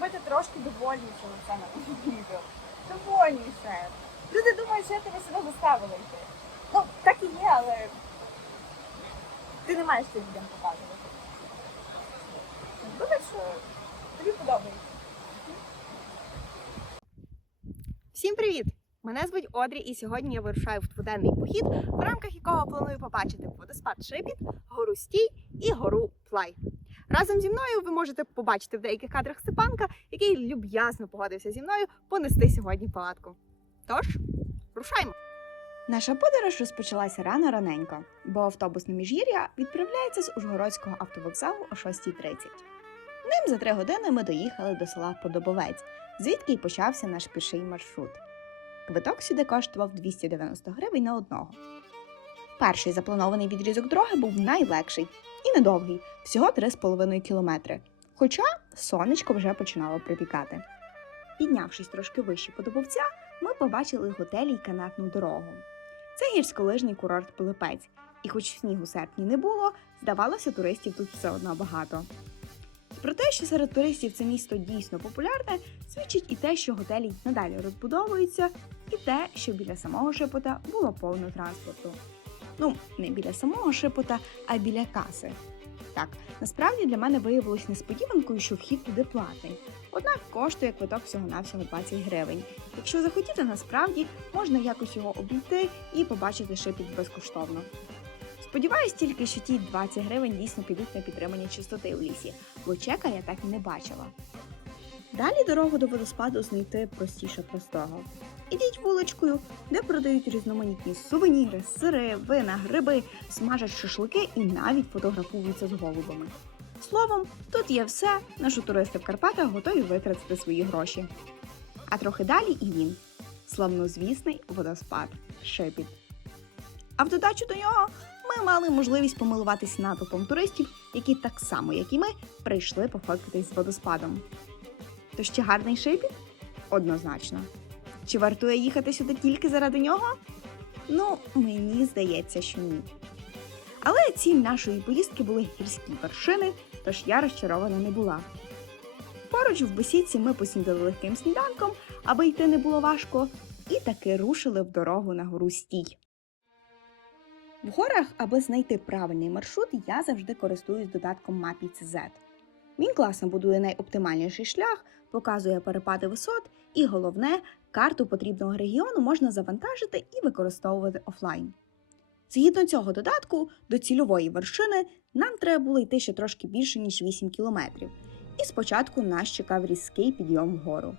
зробити трошки довольніше на це на відео. Довольніше. Люди думають, що я тебе сюди заставила йти. Ну, так і є, але ти не маєш це людям показувати. Думаю, що тобі подобається. Всім привіт! Мене звуть Одрі, і сьогодні я вирушаю в дводенний похід, в рамках якого планую побачити водоспад Шипіт, гору Стій і гору Плай. Разом зі мною ви можете побачити в деяких кадрах Степанка, який люб'язно погодився зі мною понести сьогодні палатку. Тож, рушаймо! Наша подорож розпочалася рано раненько, бо автобус на міжгір'я відправляється з Ужгородського автовокзалу о 6.30. Ним за три години ми доїхали до села Подобовець, звідки й почався наш піший маршрут. Квиток сюди коштував 290 гривень на одного. Перший запланований відрізок дороги був найлегший і недовгий, всього 3,5 кілометри. Хоча сонечко вже починало припікати. Піднявшись трошки вище Подобовця, ми побачили готелі й канатну дорогу. Це гірськолижний курорт Пилипець, і хоч снігу серпні не було, здавалося, туристів тут все одно багато. Про те, що серед туристів це місто дійсно популярне, свідчить і те, що готелі надалі розбудовуються, і те, що біля самого Шепота було повно транспорту. Ну, не біля самого Шепота, а біля каси. Так, насправді для мене виявилось несподіванкою, що вхід туди платний. Однак коштує квиток всього-навсього 20 гривень. Якщо захотіти, насправді можна якось його обійти і побачити шипіт безкоштовно. Сподіваюсь тільки, що ті 20 гривень дійсно підуть на підтримання чистоти в лісі, бо чека я так і не бачила. Далі дорогу до водоспаду знайти простіше простого. Ідіть вуличкою, де продають різноманітні сувеніри, сири, вина, гриби, смажать шашлики і навіть фотографуються з голубами. Словом, тут є все, на що туристи в Карпатах готові витратити свої гроші. А трохи далі і він славнозвісний водоспад Шипіт. А в додачу до нього ми мали можливість помилуватися натовпом туристів, які так само, як і ми, прийшли пофоткатись з водоспадом. То ще гарний шипіт? Однозначно. Чи вартує їхати сюди тільки заради нього? Ну, мені здається, що ні. Але ціль нашої поїздки були гірські вершини, тож я розчарована не була. Поруч в бесідці ми поснідали легким сніданком, аби йти не було важко, і таки рушили в дорогу на гору Стій. В горах, аби знайти правильний маршрут, я завжди користуюсь додатком Mappy.cz. Він класно будує найоптимальніший шлях, показує перепади висот, і головне, карту потрібного регіону можна завантажити і використовувати офлайн. Згідно цього додатку, до цільової вершини нам треба було йти ще трошки більше, ніж 8 кілометрів, і спочатку нас чекав різкий підйом вгору.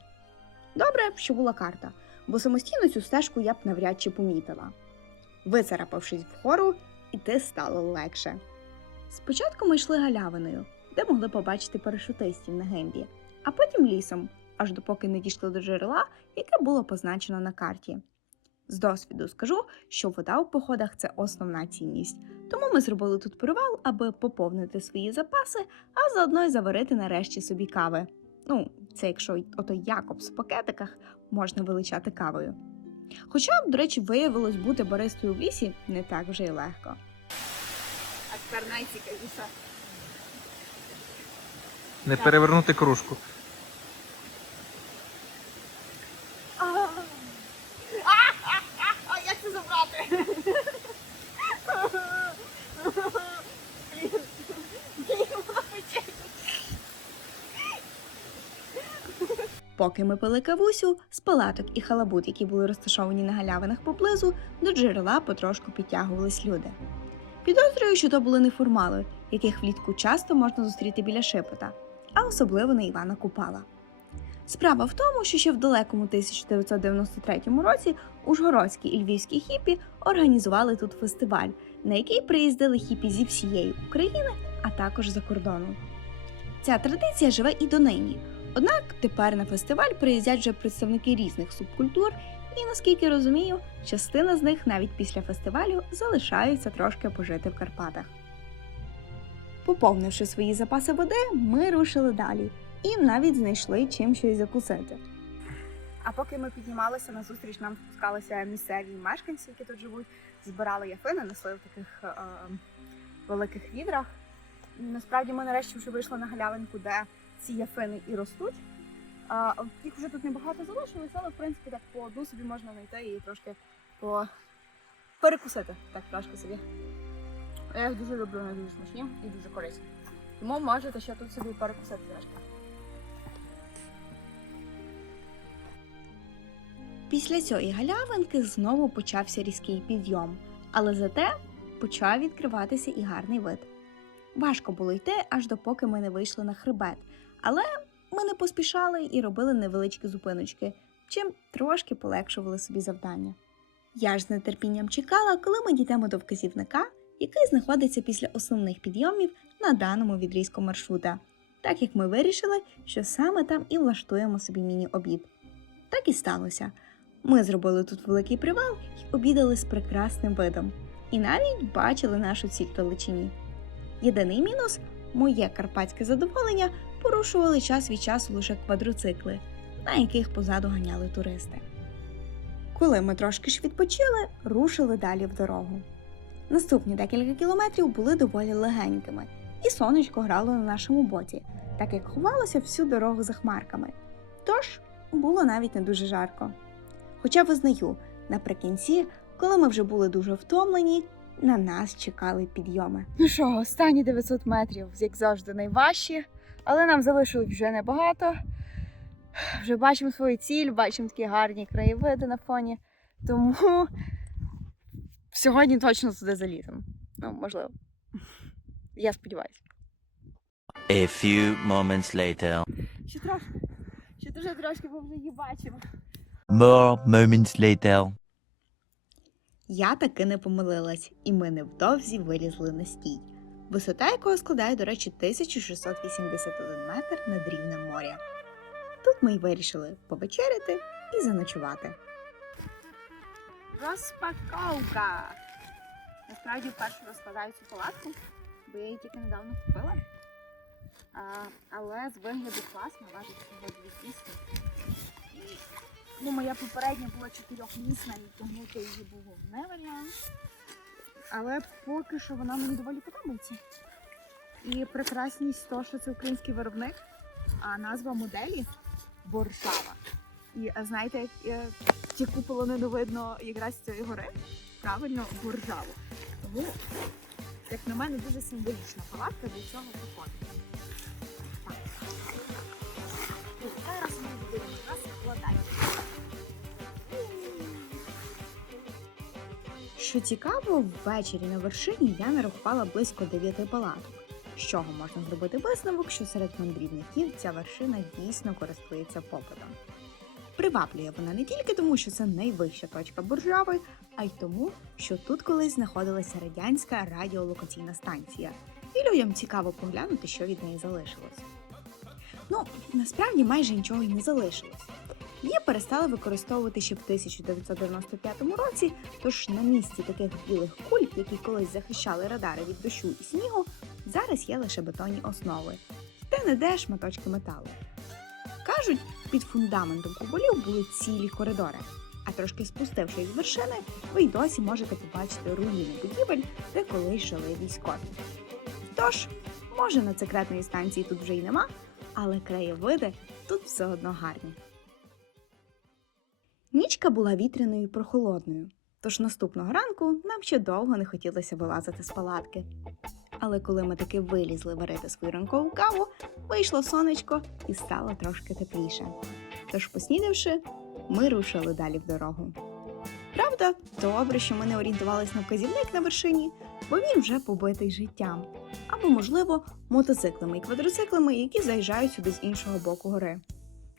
Добре, що була карта, бо самостійно цю стежку я б навряд чи помітила. Вицарапавшись вгору, іти стало легше. Спочатку ми йшли галявиною, де могли побачити парашутистів на гембі, а потім лісом, аж допоки не дійшли до джерела, яке було позначено на карті. З досвіду скажу, що вода у походах це основна цінність, тому ми зробили тут привал, аби поповнити свої запаси, а заодно й заварити нарешті собі кави. Ну, це якщо ото Якобс в пакетиках можна величати кавою. Хоча, до речі, виявилось бути баристою в лісі не так вже й легко. А тепер найцікавіше. Не перевернути кружку. А, а, а, а, як це забрати? Блін, блін, вона пече. Поки ми пили кавусю, з палаток і халабут, які були розташовані на галявинах поблизу, до джерела потрошку підтягувались люди. Підозрюю, що то були неформали, яких влітку часто можна зустріти біля шепота, а особливо на Івана Купала. Справа в тому, що ще в далекому 1993 році Ужгородські і львівські хіпі організували тут фестиваль, на який приїздили хіпі зі всієї України, а також за кордону. Ця традиція живе і донині. Однак тепер на фестиваль приїздять вже представники різних субкультур, і наскільки розумію, частина з них навіть після фестивалю залишаються трошки пожити в Карпатах. Поповнивши свої запаси води, ми рушили далі і навіть знайшли чим щось закусити. А поки ми піднімалися на зустріч, нам спускалися місцеві мешканці, які тут живуть, збирали яфини, несли в таких е, великих відрах. Насправді ми нарешті вже вийшли на галявинку, де ці яфини і ростуть. А, їх вже тут небагато залишилось, але в принципі так по одну собі можна знайти і трошки по... перекусити. Так, трошки собі. Я їх дуже люблю, вони дуже смачні і дуже корисні. Тому можете ще тут собі перекусити трошки. Після цієї галявинки знову почався різкий підйом, але зате почав відкриватися і гарний вид. Важко було йти, аж допоки ми не вийшли на хребет, але ми не поспішали і робили невеличкі зупиночки, чим трошки полегшували собі завдання. Я ж з нетерпінням чекала, коли ми дійдемо до вказівника, який знаходиться після основних підйомів на даному відрізку маршрута, так як ми вирішили, що саме там і влаштуємо собі міні-обід. Так і сталося. Ми зробили тут великий привал і обідали з прекрасним видом. І навіть бачили нашу ціль в далечині. Єдиний мінус моє карпатське задоволення порушували час від часу лише квадроцикли, на яких позаду ганяли туристи. Коли ми трошки ж відпочили, рушили далі в дорогу. Наступні декілька кілометрів були доволі легенькими, і сонечко грало на нашому боці, так як ховалося всю дорогу за хмарками. Тож було навіть не дуже жарко. Хоча визнаю, наприкінці, коли ми вже були дуже втомлені, на нас чекали підйоми. Ну що, останні 900 метрів, як завжди, найважчі, але нам залишилось вже небагато. Вже бачимо свою ціль, бачимо такі гарні краєвиди на фоні. Тому сьогодні точно туди заліземо. Ну, можливо. Я сподіваюся. A few moments later. Ще трошки. Ще дуже трошки, бо вже її бачимо. More moments later. Я таки не помилилась, і ми невдовзі вилізли на стій, висота якого складає, до речі, 1681 метр над рівнем моря. Тут ми й вирішили повечеряти і заночувати. Розпаковка! Насправді вперше розкладаю цю палатку, бо я її тільки недавно купила. А, але з вигляду класно, важить всього 200. І, ну, моя попередня була чотирьохмісна і тягнути її було не варіант. Але поки що вона мені доволі подобається. І прекрасність того, що це український виробник, а назва моделі Боршава. І знаєте, як е, яку полонину видно якраз цієї гори? Правильно, боржаву. Тому, як на мене, дуже символічна палатка до цього походить. Що цікаво, ввечері на вершині я нарахувала близько 9 палаток, з чого можна зробити висновок, що серед мандрівників ця вершина дійсно користується попитом. Приваблює вона не тільки тому, що це найвища точка Боржави, а й тому, що тут колись знаходилася радянська радіолокаційна станція, і людям цікаво поглянути, що від неї залишилось. Ну, насправді майже нічого й не залишилось. Її перестали використовувати ще в 1995 році, тож на місці таких білих куль, які колись захищали радари від дощу і снігу, зараз є лише бетонні основи, де не де шматочки металу. Кажуть, під фундаментом куполів були цілі коридори, а трошки спустившись з вершини, ви й досі можете побачити руїни будівель, де колись жили військові. Тож, може на секретної станції тут вже й нема, але краєвиди тут все одно гарні. Нічка була вітряною і прохолодною, тож наступного ранку нам ще довго не хотілося вилазити з палатки. Але коли ми таки вилізли варити свою ранкову каву, вийшло сонечко і стало трошки тепліше. Тож, поснідавши, ми рушили далі в дорогу. Правда, добре, що ми не орієнтувалися на вказівник на вершині, бо він вже побитий життям. Або, можливо, мотоциклами і квадроциклами, які заїжджають сюди з іншого боку гори.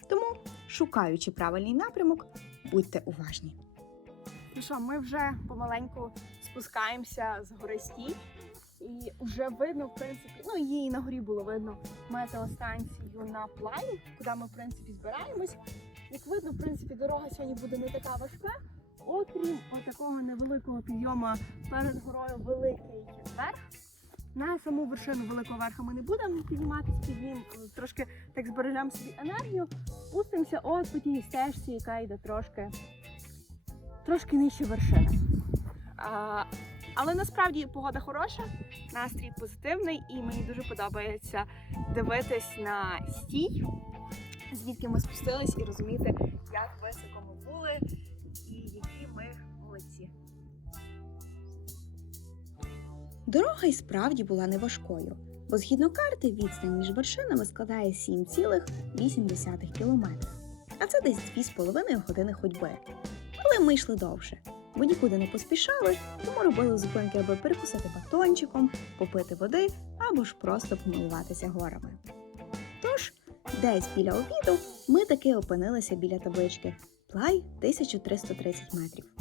Тому, шукаючи правильний напрямок, будьте уважні. Ну що, ми вже помаленьку спускаємося з гори Стій. І вже видно, в принципі, ну її на горі було видно метеостанцію на плані, куди ми, в принципі, збираємось. Як видно, в принципі, дорога сьогодні буде не така важка, окрім такого невеликого підйому перед горою великий верх. На саму вершину великого верха ми не будемо підніматися під ним, трошки так збережемо собі енергію, спустимося от по тій стежці, яка йде трошки, трошки нижче вершини. А, але насправді погода хороша, настрій позитивний, і мені дуже подобається дивитись на стій. звідки ми спустились, і розуміти, як високо ми були Дорога й справді була неважкою, бо згідно карти відстань між вершинами складає 7,8 кілометра. А це десь 2,5 години ходьби. Але ми йшли довше, бо нікуди не поспішали, тому робили зупинки, аби перекусити батончиком, попити води або ж просто помилуватися горами. Тож, десь біля обіду ми таки опинилися біля таблички Плай 1330 метрів.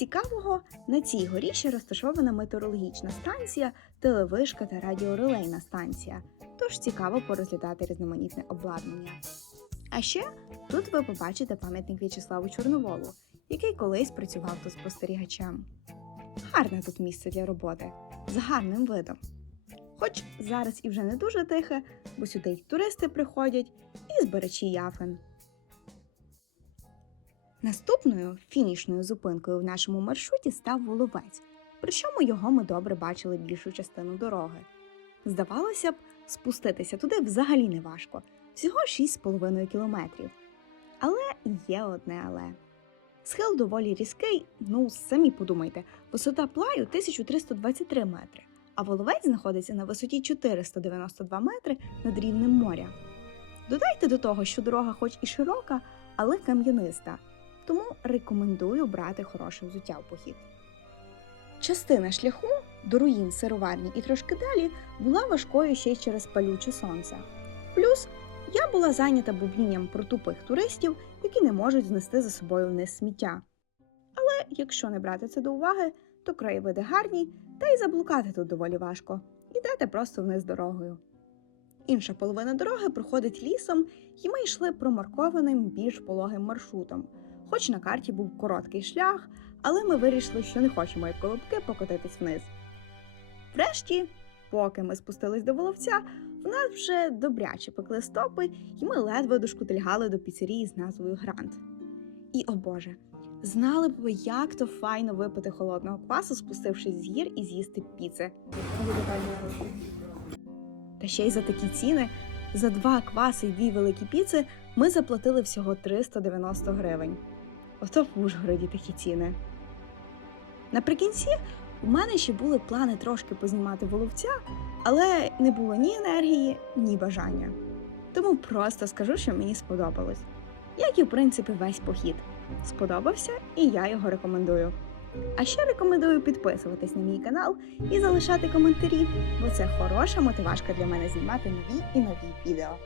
Цікавого на цій горі ще розташована метеорологічна станція, телевишка та радіорелейна станція. Тож цікаво порозглядати різноманітне обладнання. А ще тут ви побачите пам'ятник В'ячеславу Чорноволу, який колись працював тут спостерігачем. Гарне тут місце для роботи, з гарним видом. Хоч зараз і вже не дуже тихе, бо сюди й туристи приходять, і збирачі яфен. Наступною фінішною зупинкою в нашому маршруті став Воловець, причому його ми добре бачили більшу частину дороги. Здавалося б, спуститися туди взагалі не важко, всього 6,5 кілометрів. Але є одне але. Схил доволі різкий, ну самі подумайте, висота плаю 1323 метри, а Воловець знаходиться на висоті 492 метри над рівнем моря. Додайте до того, що дорога хоч і широка, але кам'яниста, тому рекомендую брати хороше взуття в похід. Частина шляху до руїн сироварні і трошки далі була важкою ще й через палюче сонце. Плюс я була зайнята бубнінням про тупих туристів, які не можуть знести за собою вниз сміття. Але якщо не брати це до уваги, то краєвиди гарні, та й заблукати тут доволі важко. Йдете просто вниз дорогою. Інша половина дороги проходить лісом, і ми йшли промаркованим більш пологим маршрутом. Хоч на карті був короткий шлях, але ми вирішили, що не хочемо як колобки покотитись вниз. Врешті, поки ми спустились до воловця, в нас вже добряче пекли стопи, і ми ледве дошкутильгали до піцерії з назвою Грант. І о Боже, знали б ви, як то файно випити холодного квасу, спустившись з гір і з'їсти піци. Та ще й за такі ціни. За два кваси і дві великі піци ми заплатили всього 390 гривень. Ото в Ужгороді такі ціни. Наприкінці у мене ще були плани трошки познімати воловця, але не було ні енергії, ні бажання. Тому просто скажу, що мені сподобалось. Як і в принципі весь похід. Сподобався, і я його рекомендую. А ще рекомендую підписуватись на мій канал і залишати коментарі, бо це хороша мотивашка для мене знімати нові і нові відео.